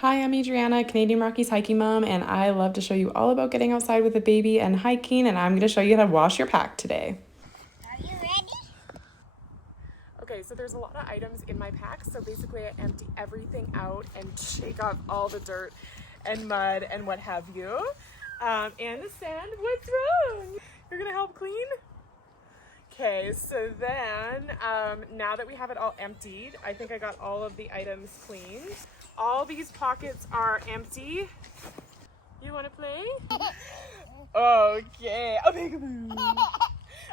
Hi, I'm Adriana, Canadian Rockies hiking mom, and I love to show you all about getting outside with a baby and hiking, and I'm going to show you how to wash your pack today. Are you ready? Okay, so there's a lot of items in my pack, so basically I empty everything out and shake off all the dirt and mud and what have you. And the sand. What's wrong? You're going to help clean? Okay, so then now that we have it all emptied, I think I got all of the items cleaned. All these pockets are empty. You want to play? Okay. Oh, peekaboo.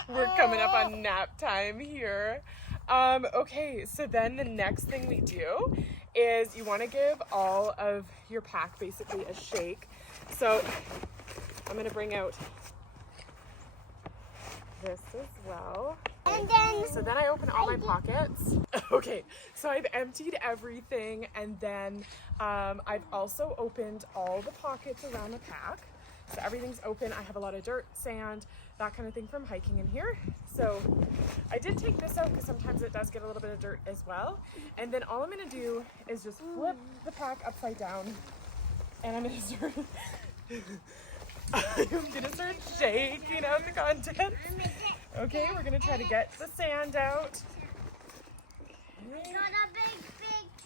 We're coming up on nap time here. Okay, so then the next thing we do is you want to give all of your pack basically a shake. So I'm going to bring out this as well. So then I open all my pockets. Okay, so I've emptied everything, and then I've also opened all the pockets around the pack. So everything's open. I have a lot of dirt, sand, that kind of thing from hiking in here. So I did take this out because sometimes it does get a little bit of dirt as well. And then all I'm gonna do is just flip the pack upside down, and I'm gonna start shaking out the contents. Okay, we're gonna try to get the sand out. Okay.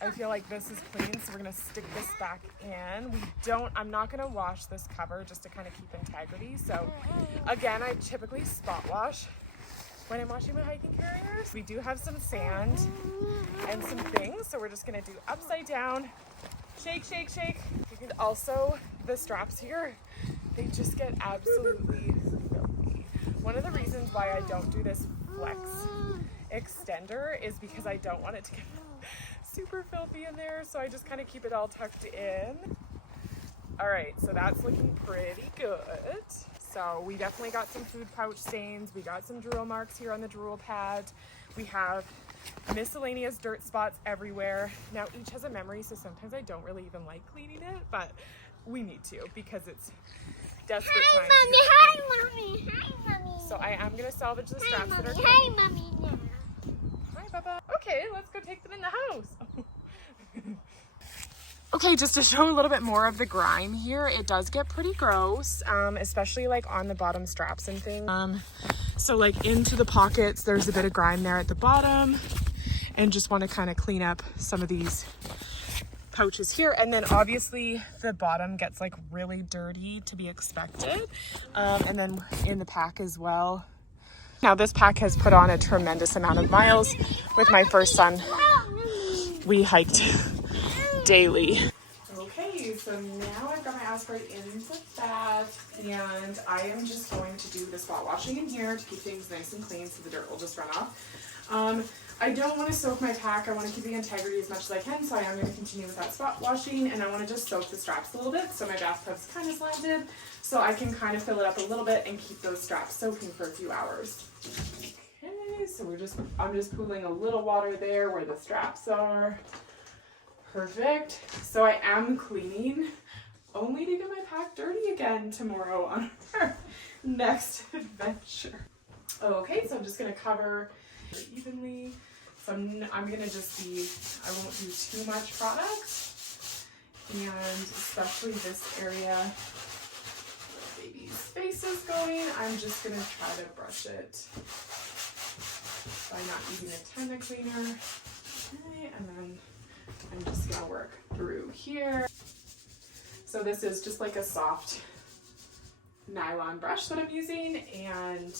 I feel like this is clean, so we're gonna stick this back in. I'm not gonna wash this cover just to kind of keep integrity. So again, I typically spot wash when I'm washing my hiking carriers. We do have some sand and some things, so we're just gonna do upside down, shake, shake, shake. And also the straps here, they just get absolutely filthy. One of the reasons why I don't do this flex extender is because I don't want it to get super filthy in there, so I just kind of keep it all tucked in. All right, so that's looking pretty good. So we definitely got some food pouch stains. We got some drool marks here on the drool pad. We have miscellaneous dirt spots everywhere. Now each has a memory, so sometimes I don't really even like cleaning it, but we need to because it's desperate times. Hi, Mommy. Hi, Mommy. So I am gonna salvage the straps that are clean. Hi, Mommy. Now. Hi, Bubba. Okay, let's go take them in the house. Okay, just to show a little bit more of the grime here, it does get pretty gross, especially like on the bottom straps and things. So like into the pockets, there's a bit of grime there at the bottom, and just want to kind of clean up some of these pouches here. And then obviously the bottom gets like really dirty, to be expected, and then in the pack as well. Now this pack has put on a tremendous amount of miles. With my first son, we hiked daily. Okay, so now I've got my ass right into that, and I am just going to do the spot washing in here to keep things nice and clean so the dirt will just run off. I don't want to soak my pack. I want to keep the integrity as much as I can, so I am going to continue with that spot washing, and I want to just soak the straps a little bit so my bathtub's kind of slanted, so I can kind of fill it up a little bit and keep those straps soaking for a few hours. Okay, so I'm just pooling a little water there where the straps are. Perfect. So I am cleaning only to get my pack dirty again tomorrow on our next adventure. Okay, so I'm just going to cover evenly. So I'm going to just I won't do too much product, and especially this area where the baby's face is going, I'm just going to try to brush it by not using a tender cleaner. Okay, and then I'm just going to work through here. So this is just like a soft nylon brush that I'm using, and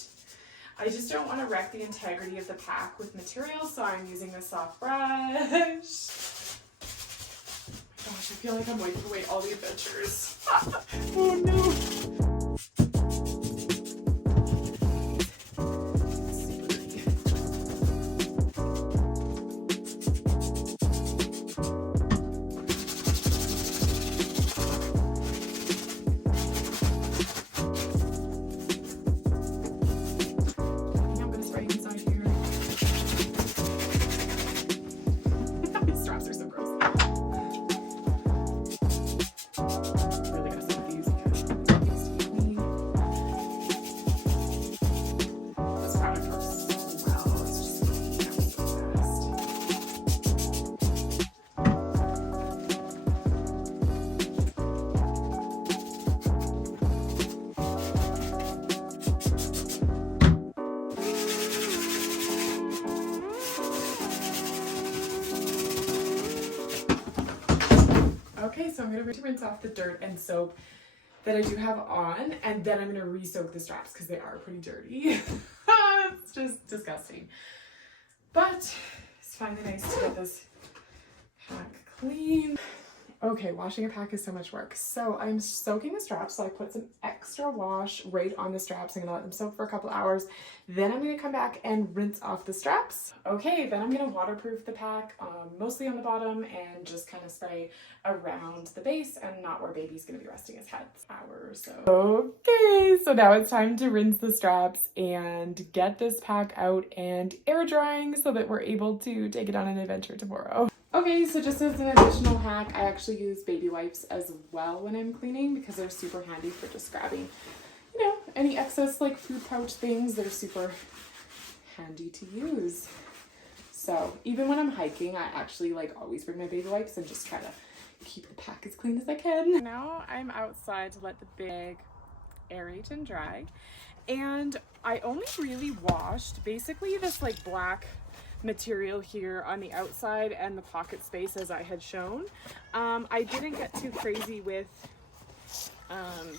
I just don't want to wreck the integrity of the pack with material, so I'm using this soft brush. Gosh, I feel like I'm wiping away all the adventures. Oh no. Okay, so I'm gonna rinse off the dirt and soap that I do have on, and then I'm gonna re-soak the straps because they are pretty dirty. It's just disgusting. But it's finally nice to get this pack clean. Okay, washing a pack is so much work. So I'm soaking the straps, so I put some extra wash right on the straps. I'm gonna let them soak for a couple hours. Then I'm gonna come back and rinse off the straps. Okay, then I'm gonna waterproof the pack, mostly on the bottom, and just kind of spray around the base and not where baby's gonna be resting his head. Hour or so. Okay, so now it's time to rinse the straps and get this pack out and air drying so that we're able to take it on an adventure tomorrow. Okay, so just as an additional hack, I actually use baby wipes as well when I'm cleaning because they're super handy for just grabbing, you know, any excess like food pouch things. They're super handy to use. So even when I'm hiking, I actually like always bring my baby wipes and just try to keep the pack as clean as I can. Now I'm outside to let the bag aerate and dry. And I only really washed basically this like black material here on the outside and the pocket space as I had shown. I didn't get too crazy with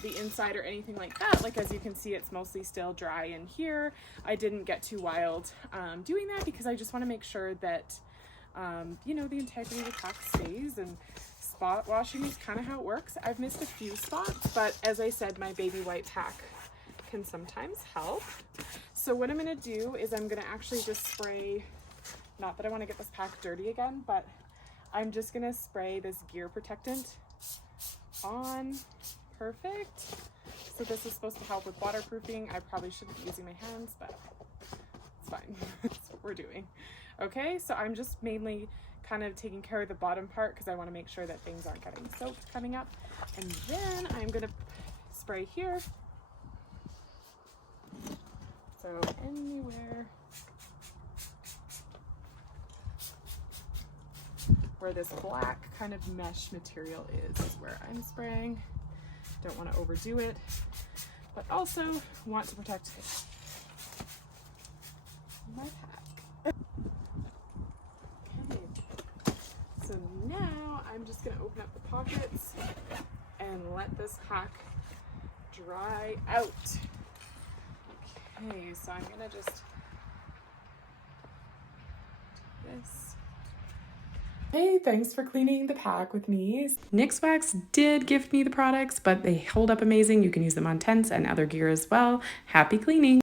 the inside or anything like that. Like, as you can see, it's mostly still dry in here. I didn't get too wild doing that because I just want to make sure that you know, the integrity of the pack stays, and spot washing is kind of how it works. I've missed a few spots, but as I said, my baby white pack can sometimes help. So what I'm going to do is I'm going to actually just spray, not that I want to get this pack dirty again, but I'm just going to spray this gear protectant on. Perfect. So this is supposed to help with waterproofing. I probably shouldn't be using my hands, but it's fine. That's what we're doing. Okay, so I'm just mainly kind of taking care of the bottom part because I want to make sure that things aren't getting soaked coming up. And then I'm going to spray here. So anywhere where this black kind of mesh material is where I'm spraying. Don't want to overdo it, but also want to protect my pack. Okay, so now I'm just going to open up the pockets and let this pack dry out. Okay, so I'm going to just do this. Hey, thanks for cleaning the pack with me. NYX Wax did gift me the products, but they hold up amazing. You can use them on tents and other gear as well. Happy cleaning.